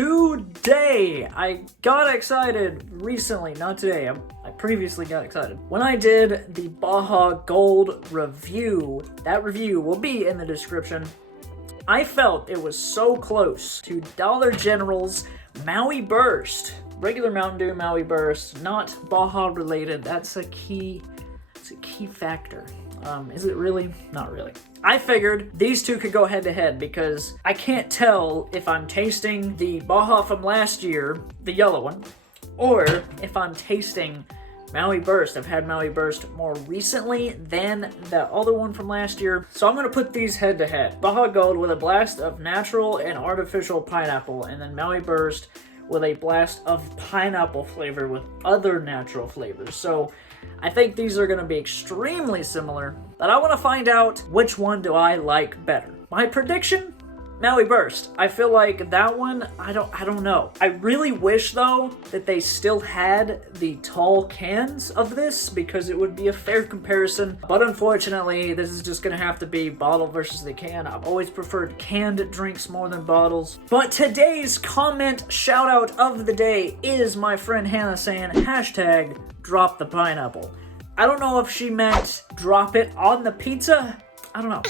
today. I got excited recently, not today, I previously got excited. When I did the Baja Gold review, that review will be in the description. I felt it was so close to Dollar General's Maui Burst. Regular Mountain Dew Maui Burst, not Baja related. That's a key factor. Is it really? Not really. I figured these two could go head to head because I can't tell if I'm tasting the Baja from last year, the yellow one, or if I'm tasting Maui Burst. I've had Maui Burst more recently than the other one from last year. So I'm going to put these head to head. Baja Gold with a blast of natural and artificial pineapple, and then Maui Burst with a blast of pineapple flavor with other natural flavors. So I think these are going to be extremely similar, but I want to find out which one do I like better. My prediction? Maui Burst. I feel like that one, I don't know. I really wish though that they still had the tall cans of this because it would be a fair comparison. But unfortunately, this is just gonna have to be bottle versus the can. I've always preferred canned drinks more than bottles. But today's comment shout out of the day is my friend Hannah saying hashtag drop the pineapple. I don't know if she meant drop it on the pizza. I don't know.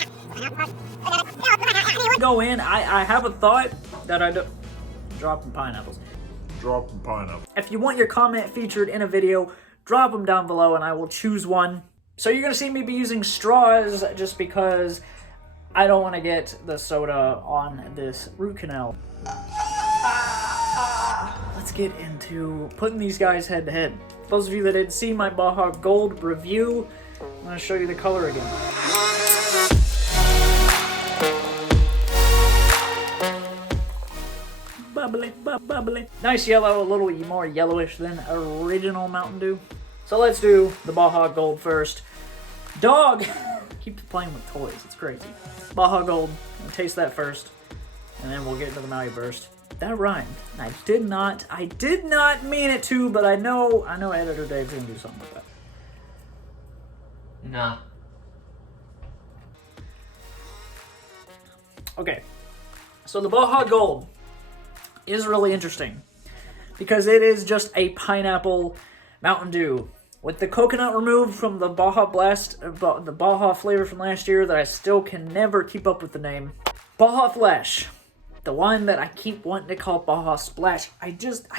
Go in. I have a thought that I do. Dropping pineapples. Dropping pineapple. If you want your comment featured in a video, drop them down below and I will choose one. So you're gonna see me be using straws just because I don't want to get the soda on this root canal. Let's get into putting these guys head to head. For those of you that didn't see my Baja Gold review, I'm gonna show you the color again. Bubbly, bubbly. Nice yellow, a little more yellowish than original Mountain Dew. So let's do the Baja Gold first. Dog keeps playing with toys, it's crazy. Baja Gold, I'll taste that first, and then we'll get into the Maui Burst. That rhymed. I did not mean it to, but I know Editor Dave's gonna do something with that. Nah. Okay, so the Baja Gold is really interesting because it is just a pineapple Mountain Dew with the coconut removed from the Baja Blast, the Baja flavor from last year that I still can never keep up with the name. Baja Flash, the one that I keep wanting to call Baja Splash. I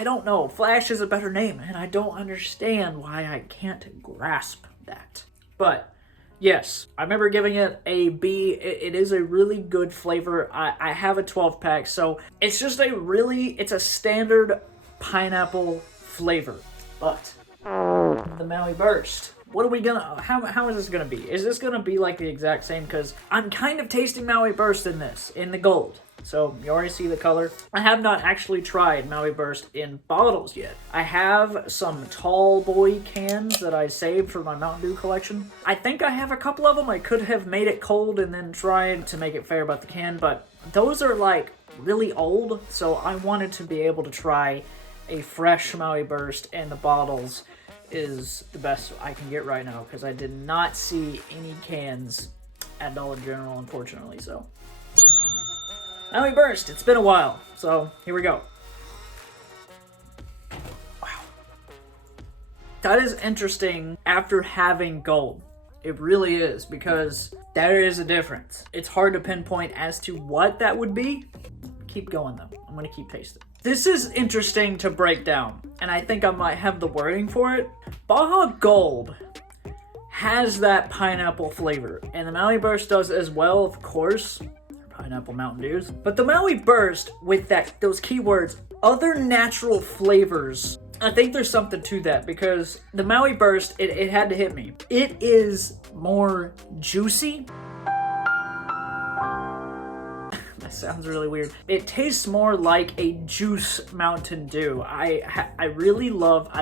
don't know. Flash is a better name and I don't understand why I can't grasp that. But yes, I remember giving it a B. It is a really good flavor. I have a 12-pack, so it's just it's a standard pineapple flavor. But the Maui Burst, what are we gonna, how is this gonna be? Is this gonna be like the exact same? Because I'm kind of tasting Maui Burst in the gold. So you already see the color. I have not actually tried Maui Burst in bottles yet. I have some tall boy cans that I saved for my Mountain Dew collection. I think I have a couple of them. I could have made it cold and then tried to make it fair about the can, but those are like really old, so I wanted to be able to try a fresh Maui Burst, and the bottles is the best I can get right now because I did not see any cans at Dollar General, unfortunately, so. Maui Burst, it's been a while, so here we go. Wow. That is interesting after having gold. It really is, because there is a difference. It's hard to pinpoint as to what that would be. Keep going though, I'm gonna keep tasting. This is interesting to break down, and I think I might have the wording for it. Baja Gold has that pineapple flavor, and the Maui Burst does as well, of course. Pineapple Mountain Dews. But the Maui Burst, with those keywords, other natural flavors, I think there's something to that because the Maui Burst, it had to hit me. It is more juicy. That sounds really weird. It tastes more like a juice Mountain Dew. I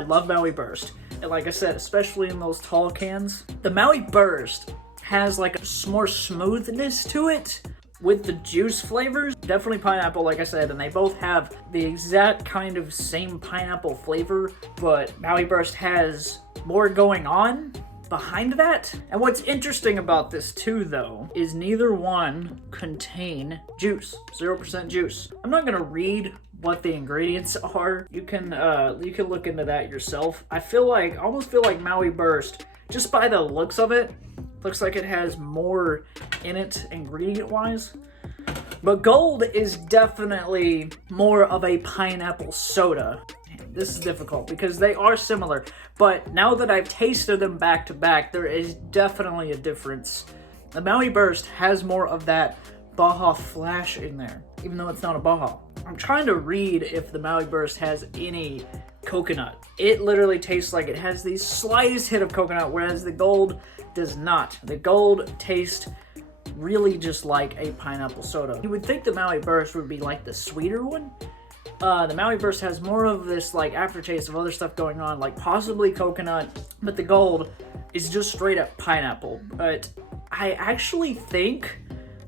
love Maui Burst. And like I said, especially in those tall cans. The Maui Burst has like more smoothness to it with the juice flavors. Definitely pineapple, like I said, and they both have the exact kind of same pineapple flavor, but Maui Burst has more going on behind that. And what's interesting about this too, though, is neither one contain juice, 0% juice. I'm not gonna read what the ingredients are, you can look into that yourself. I almost feel like Maui Burst, just by the looks of it, looks like it has more in it ingredient-wise. But Gold is definitely more of a pineapple soda. This is difficult because they are similar, but now that I've tasted them back to back, there is definitely a difference. The Maui Burst has more of that Baja flash in there, even though it's not a Baja. I'm trying to read if the Maui Burst has any coconut. It literally tastes like it has the slightest hit of coconut, whereas the Gold does not. The Gold tastes really just like a pineapple soda. You would think the Maui Burst would be like the sweeter one. The Maui Burst has more of this like aftertaste of other stuff going on, like possibly coconut, but the Gold is just straight up pineapple. But I actually think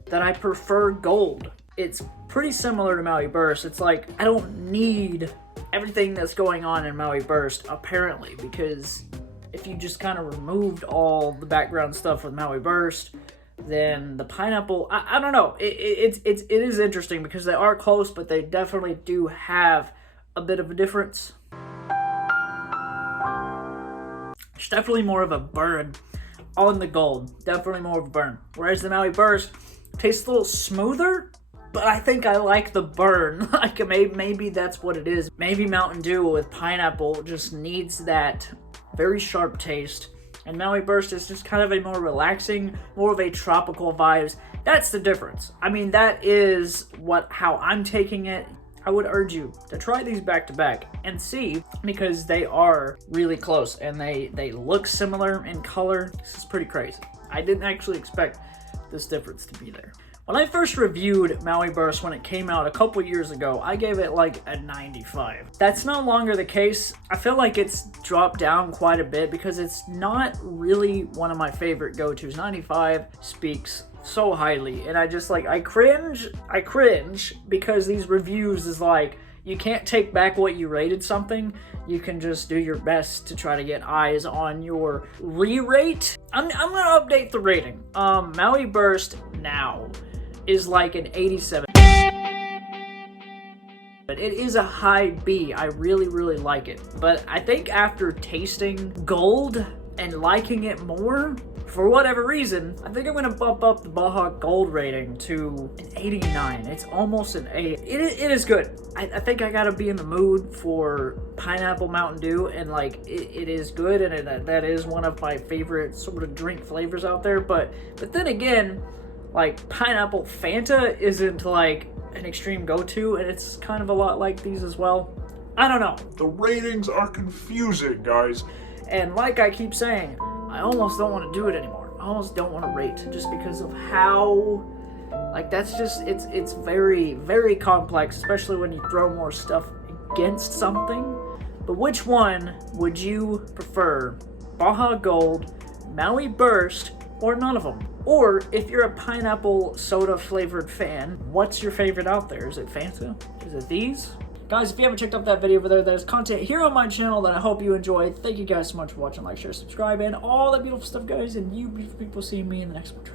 that I prefer Gold. It's pretty similar to Maui Burst. It's like, I don't need everything that's going on in Maui Burst, apparently, because if you just kind of removed all the background stuff with Maui Burst, then the pineapple, I don't know. It is interesting because they are close, but they definitely do have a bit of a difference. It's definitely more of a burn on the Gold. Definitely more of a burn. Whereas the Maui Burst tastes a little smoother, but I think I like the burn. Like maybe that's what it is. Maybe Mountain Dew with pineapple just needs that very sharp taste. And Maui Burst is just kind of a more relaxing, more of a tropical vibes. That's the difference. I mean, that is how I'm taking it. I would urge you to try these back to back and see, because they are really close and they look similar in color. This is pretty crazy. I didn't actually expect this difference to be there. When I first reviewed Maui Burst when it came out a couple years ago, I gave it like a 95. That's no longer the case. I feel like it's dropped down quite a bit because it's not really one of my favorite go-tos. 95 speaks so highly, and I cringe because these reviews is like, you can't take back what you rated something. You can just do your best to try to get eyes on your re-rate. I'm gonna update the rating. Maui Burst now is like an 87. But it is a high B. I really, really like it. But I think after tasting Gold and liking it more, for whatever reason, I think I'm going to bump up the Baja Gold rating to an 89. It's almost an A. It is good. I think I got to be in the mood for pineapple Mountain Dew, and like, it is good, and that is one of my favorite sort of drink flavors out there. But then again, like, pineapple Fanta isn't like an extreme go-to, and it's kind of a lot like these as well. I don't know. The ratings are confusing, guys. And like I keep saying, I almost don't want to do it anymore. I almost don't want to rate, just because of how, like, that's just, it's very, very complex, especially when you throw more stuff against something. But which one would you prefer? Baja Gold, Maui Burst, or none of them? Or if you're a pineapple soda flavored fan, what's your favorite out there? Is it Fanta? Is it these? Guys, if you haven't checked out that video over there's content here on my channel that I hope you enjoyed. Thank you guys so much for watching. Like, share, subscribe, and all that beautiful stuff, guys. And you beautiful people, see me in the next one.